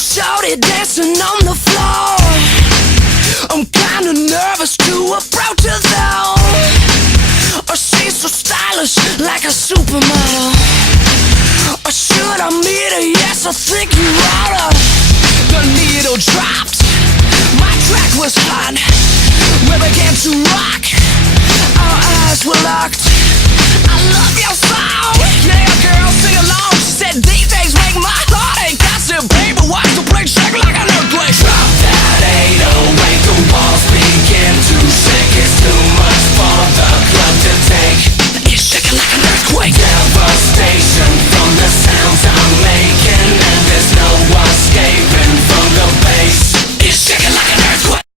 Shorty dancing on the floor. I'm kinda nervous to approach her though. Oh, she's so stylish, like a supermodel. Or should I meet her? Yes, I think you oughta. The needle dropped, my track was hot. We began to rock, our eyes were locked. I love your song, yeah girl, sing along.